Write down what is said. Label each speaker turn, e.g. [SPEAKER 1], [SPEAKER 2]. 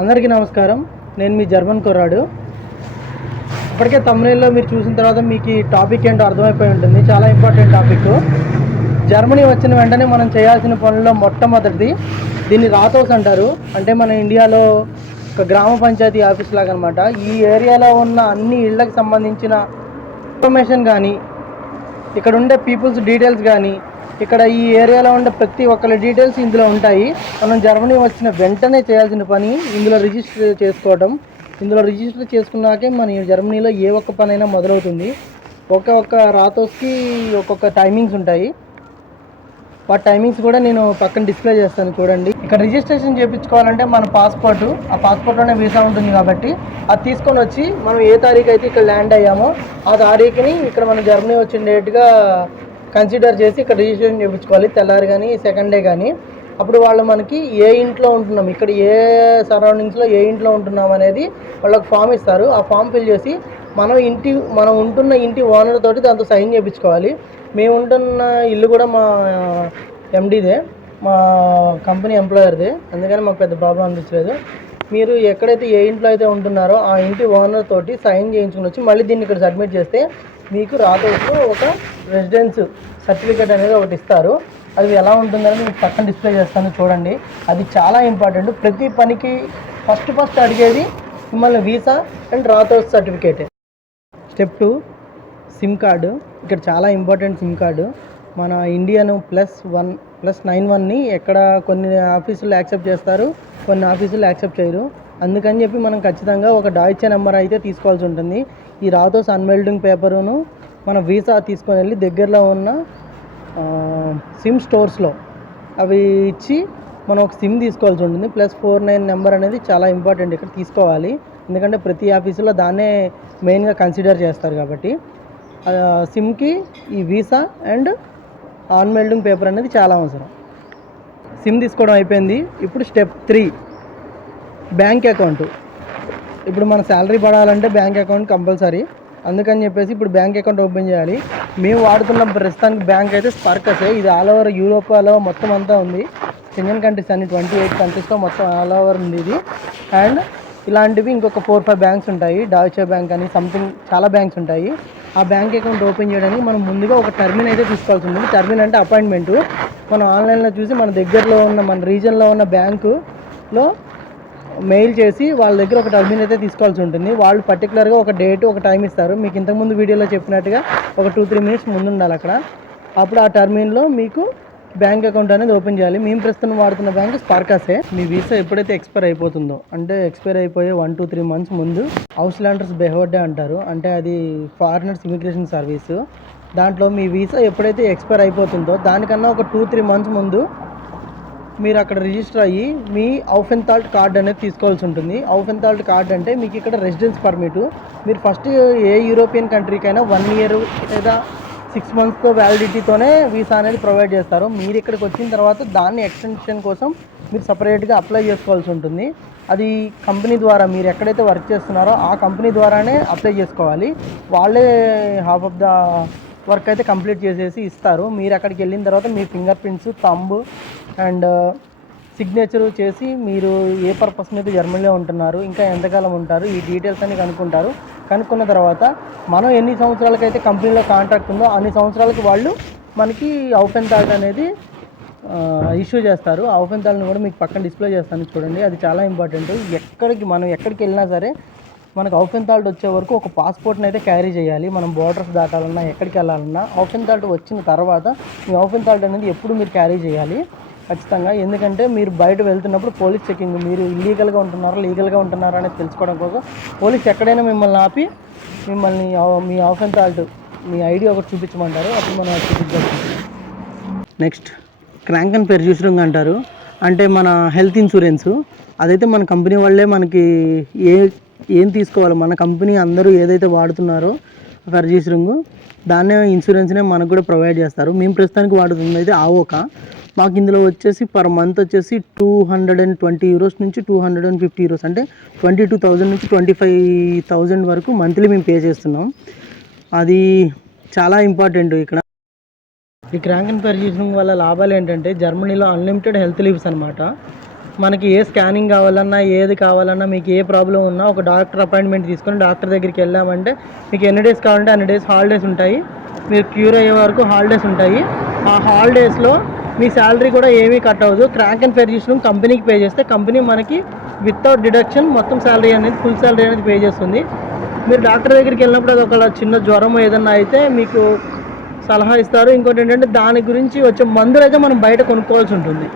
[SPEAKER 1] అందరికీ నమస్కారం. నేను మీ జర్మన్ కుర్రాడు. ఇప్పటికే తమిళలో మీరు చూసిన తర్వాత మీకు ఈ టాపిక్ ఏంటో అర్థమైపోయి ఉంటుంది. చాలా ఇంపార్టెంట్ టాపిక్. జర్మనీ వచ్చిన వెంటనే మనం చేయాల్సిన పనుల్లో మొట్టమొదటిది దీన్ని రాతోస్ అంటారు. అంటే మన ఇండియాలో ఒక గ్రామ పంచాయతీ ఆఫీస్ లాగా అనమాట ఈ ఏరియాలో ఉన్న అన్ని ఇళ్ళకి సంబంధించిన ఇన్ఫర్మేషన్ కానీ ఇక్కడ ఉండే పీపుల్స్ డీటెయిల్స్ కానీ ఇక్కడ ఈ ఏరియాలో ఉండే ప్రతి ఒక్కరి డీటెయిల్స్ ఇందులో ఉంటాయి. మనం జర్మనీ వచ్చిన వెంటనే చేయాల్సిన పని ఇందులో రిజిస్టర్ చేసుకోవడం ఇందులో రిజిస్టర్ చేసుకున్నాకే మన జర్మనీలో ఏ ఒక్క పనైనా మొదలవుతుంది. ఒక్కొక్క రాతోస్కి ఒక్కొక్క టైమింగ్స్ ఉంటాయి. ఆ టైమింగ్స్ కూడా నేను పక్కన డిస్ప్లే చేస్తాను చూడండి. ఇక్కడ రిజిస్ట్రేషన్ చేయించుకోవాలంటే మన పాస్పోర్ట్ ఆ పాస్పోర్ట్లోనే వీసా ఉంటుంది కాబట్టి అది తీసుకొని వచ్చి మనం ఏ తారీఖు అయితే ఇక్కడ ల్యాండ్ అయ్యామో ఆ తారీఖుని ఇక్కడ మన జర్మనీ వచ్చిన డేట్గా కన్సిడర్ చేసి ఇక్కడ రిజిస్ట్రేషన్ చేయించుకోవాలి. తెల్లారి కానీ సెకండ్ డే కానీ అప్పుడు వాళ్ళు మనకి ఏ ఇంట్లో ఉంటున్నాం ఇక్కడ ఏ సరౌండింగ్స్లో ఏ ఇంట్లో ఉంటున్నాం అనేది వాళ్ళకి ఫామ్ ఇస్తారు. ఆ ఫామ్ ఫిల్ చేసి మనం ఇంటి మనం ఉంటున్న ఇంటి ఓనర్ తోటి దాంతో సైన్ చేయించుకోవాలి. మేము ఉంటున్న ఇల్లు కూడా మా ఎండీదే మా కంపెనీ ఎంప్లాయర్దే. అందుకని మాకు పెద్ద ప్రాబ్లం అనిపించలేదు. మీరు ఎక్కడైతే ఏ ఇంట్లో అయితే ఉంటున్నారో ఆ ఇంటి ఓనర్ తోటి సైన్ చేయించుకుని వచ్చి మళ్ళీ దీన్ని ఇక్కడ సబ్మిట్ చేస్తే మీకు రాతోతో ఒక రెసిడెన్స్ సర్టిఫికేట్ అనేది ఒకటి ఇస్తారు. అది ఎలా ఉంటుందని మీకు పక్కన డిస్ప్లే చేస్తాను చూడండి. అది చాలా ఇంపార్టెంట్ ప్రతి పనికి ఫస్ట్ ఫస్ట్ అడిగేది మిమ్మల్ని visa and రాతోస్ certificate step two SIM card ఇక్కడ చాలా ఇంపార్టెంట్ సిమ్ కార్డు మన Indian plus one plus nine వన్ని ఎక్కడ కొన్ని ఆఫీసులు యాక్సెప్ట్ చేస్తారు కొన్ని ఆఫీసులు యాక్సెప్ట్ చేయరు. అందుకని చెప్పి మనం ఖచ్చితంగా ఒక డాయిచే నెంబర్ అయితే తీసుకోవాల్సి ఉంటుంది. ఈ రాతోస్ అన్వెల్డింగ్ పేపరును మన వీసా తీసుకొని వెళ్ళి దగ్గరలో ఉన్న సిమ్ స్టోర్స్లో అవి ఇచ్చి మనం ఒక సిమ్ తీసుకోవాల్సి ఉంటుంది. ప్లస్ ఫోర్ నైన్ నెంబర్ అనేది చాలా ఇంపార్టెంట్ ఇక్కడ తీసుకోవాలి. ఎందుకంటే ప్రతి ఆఫీసులో దాన్నే మెయిన్గా కన్సిడర్ చేస్తారు కాబట్టి. సిమ్కి ఈ వీసా అండ్ ఆన్ మెల్డింగ్ పేపర్ అనేది చాలా అవసరం. సిమ్ తీసుకోవడం అయిపోయింది. ఇప్పుడు స్టెప్ త్రీ బ్యాంక్ అకౌంట్. ఇప్పుడు మన శాలరీ పడాలంటే బ్యాంక్ అకౌంట్ కంపల్సరీ. అందుకని చెప్పేసి ఇప్పుడు బ్యాంక్ అకౌంట్ ఓపెన్ చేయాలి. మేము వాడుతున్న ప్రస్తుతానికి బ్యాంక్ అయితే స్పార్కసే. ఇది ఆల్ ఓవర్ యూరోపాలో మొత్తం అంతా ఉంది. ఇండియన్ కంట్రీస్ అన్ని ట్వంటీ ఎయిట్ కంట్రీస్లో మొత్తం ఆల్ ఓవర్ ఉంది ఇది. అండ్ ఇలాంటివి ఇంకొక ఫోర్ ఫైవ్ బ్యాంక్స్ ఉంటాయి. డాయిచే బ్యాంక్ అని సంథింగ్ చాలా బ్యాంక్స్ ఉంటాయి. ఆ బ్యాంక్ అకౌంట్ ఓపెన్ చేయడానికి మనం ముందుగా ఒక టర్మిన్ అయితే తీసుకోవాల్సి ఉంటుంది. టర్మిన్ అంటే అపాయింట్మెంట్. మనం ఆన్లైన్లో చూసి మన దగ్గరలో ఉన్న మన రీజన్లో ఉన్న బ్యాంకులో మెయిల్ చేసి వాళ్ళ దగ్గర ఒక టర్మిన్ అయితే తీసుకోవాల్సి ఉంటుంది. వాళ్ళు పర్టికులర్గా ఒక డేట్ ఒక టైం ఇస్తారు. మీకు ఇంతకుముందు వీడియోలో చెప్పినట్టుగా ఒక టూ త్రీ మినిట్స్ ముందు ఉండాలి అక్కడ. అప్పుడు ఆ టర్మిన్లో మీకు బ్యాంక్ అకౌంట్ అనేది ఓపెన్ చేయాలి. మేము ప్రస్తుతం వాడుతున్న బ్యాంక్ స్పార్కాసే మీ వీసా ఎప్పుడైతే ఎక్స్పైర్ అయిపోతుందో అంటే ఎక్స్పైర్ అయిపోయే వన్ టూ త్రీ మంత్స్ ముందు హౌస్ ల్యాండర్స్ బెహోర్డే అంటారు. అంటే అది ఫారినర్స్ ఇమిగ్రేషన్ సర్వీసు దాంట్లో మీ వీసా ఎప్పుడైతే ఎక్స్పైర్ అయిపోతుందో దానికన్నా ఒక టూ త్రీ మంత్స్ ముందు మీరు అక్కడ రిజిస్టర్ అయ్యి మీ ఔఫెన్తాల్ట్ కార్డ్ అనేది తీసుకోవాల్సి ఉంటుంది. ఔఫెన్తాల్ట్ కార్డ్ అంటే మీకు ఇక్కడ రెసిడెన్స్ పర్మిట్ మీరు ఫస్ట్ ఏ యూరోపియన్ కంట్రీకైనా వన్ ఇయర్ లేదా సిక్స్ మంత్స్తో వ్యాలిడిటీతోనే వీసా అనేది ప్రొవైడ్ చేస్తారు. మీరు ఇక్కడికి వచ్చిన తర్వాత దాన్ని ఎక్స్టెన్షన్ కోసం మీరు సపరేట్గా అప్లై చేసుకోవాల్సి ఉంటుంది. అది కంపెనీ ద్వారా మీరు ఎక్కడైతే వర్క్ చేస్తున్నారో ఆ కంపెనీ ద్వారానే అప్లై చేసుకోవాలి. వాళ్ళే హాఫ్ ఆఫ్ ద వర్క్ అయితే కంప్లీట్ చేసేసి ఇస్తారు. మీరు అక్కడికి వెళ్ళిన తర్వాత మీ finger prints thumb and signature చేసి మీరు ఏ పర్పస్ మీద జర్మనీలో ఉంటున్నారు ఇంకా ఎంతకాలం ఉంటారు ఈ డీటెయిల్స్ అన్ని కనుక్కుంటారు. కనుక్కున్న తర్వాత మనం ఎన్ని సంవత్సరాలకైతే కంపెనీలో కాంట్రాక్ట్ ఉందో అన్ని సంవత్సరాలకి వాళ్ళు మనకి ఔఫెన్ తాల్ట్ అనేది ఇష్యూ చేస్తారు. ఆ ఓపెన్ కూడా మీకు పక్కన డిస్ప్లే చేస్తాను చూడండి. అది చాలా ఇంపార్టెంట్ ఎక్కడికి మనం ఎక్కడికి వెళ్ళినా సరే మనకు ఔఫెన్ తాల్ట్ వచ్చే వరకు ఒక పాస్పోర్ట్ని అయితే క్యారీ చేయాలి. మనం బోర్డర్స్ దాటాలన్నా ఎక్కడికి వెళ్ళాలన్నా ఔఫెన్ తాల్ట్ వచ్చిన తర్వాత మీ ఔఫెన్ తాల్ట్ అనేది ఎప్పుడు మీరు క్యారీ చేయాలి. ఖచ్చితంగా. ఎందుకంటే మీరు బయట వెళ్తున్నప్పుడు పోలీస్ చెకింగ్ మీరు ఇల్లీగల్గా ఉంటున్నారా లీగల్గా ఉంటున్నారా అనేది తెలుసుకోవడం కోసం పోలీస్ ఎక్కడైనా మిమ్మల్ని ఆపి మిమ్మల్ని మీ ఔఫెన్ తాల్ట్ మీ ఐడి ఒకటి చూపించమంటారు. అప్పుడు మనం చూపించాం నెక్స్ట్ క్రాంక్ అండ్ పెర్జ్యూసింగ్ అంటారు. అంటే మన హెల్త్ ఇన్సూరెన్స్. అదైతే మన కంపెనీ వాళ్ళే మనకి ఏ ఏం తీసుకోవాలి? మన కంపెనీ అందరూ ఏదైతే వాడుతున్నారో పెర్జ్యూసింగ్ దాన్నే ఇన్సూరెన్స్నే మనకు కూడా ప్రొవైడ్ చేస్తారు. మేము ప్రస్తుతానికి వాడుతుంది అయితే ఆవోక. మాకు ఇందులో వచ్చేసి పర్ మంత్ వచ్చేసి two hundred and twenty euros నుంచి two hundred and fifty euros అంటే ట్వంటీ టూ థౌజండ్ నుంచి ట్వంటీ ఫైవ్ థౌజండ్ వరకు మంత్లీ మేము పే చేస్తున్నాం. అది చాలా ఇంపార్టెంట్ ఇక్కడ. ఈ క్రాంక్ అండ్ పర్చేసింగ్ వల్ల లాభాలు ఏంటంటే జర్మనీలో అన్లిమిటెడ్ హెల్త్ లీవ్స్ అనమాట మనకి ఏ స్కానింగ్ కావాలన్నా ఏది కావాలన్నా మీకు ఏ ప్రాబ్లం ఉన్నా ఒక డాక్టర్ అపాయింట్మెంట్ తీసుకొని డాక్టర్ దగ్గరికి వెళ్ళామంటే మీకు ఎన్ని డేస్ కావాలంటే అన్ని డేస్ హాలిడేస్ ఉంటాయి. మీరు క్యూర్ అయ్యే వరకు హాలిడేస్ ఉంటాయి. ఆ హాలిడేస్లో మీ శాలరీ కూడా ఏమీ కట్ అవ్వదు. క్రాక్ అండ్ ఫెయిర్ చేసిన కంపెనీకి పే చేస్తే కంపెనీ మనకి వితౌట్ డిడక్షన్ మొత్తం శాలరీ అనేది ఫుల్ శాలరీ అనేది పే చేస్తుంది. మీరు డాక్టర్ దగ్గరికి వెళ్ళినప్పుడు అది ఒక చిన్న జ్వరం ఏదన్నా అయితే మీకు సలహా ఇస్తారు. ఇంకోటి ఏంటంటే దాని గురించి వచ్చే మందులు అయితే మనం బయట కొనుక్కోవాల్సి ఉంటుంది.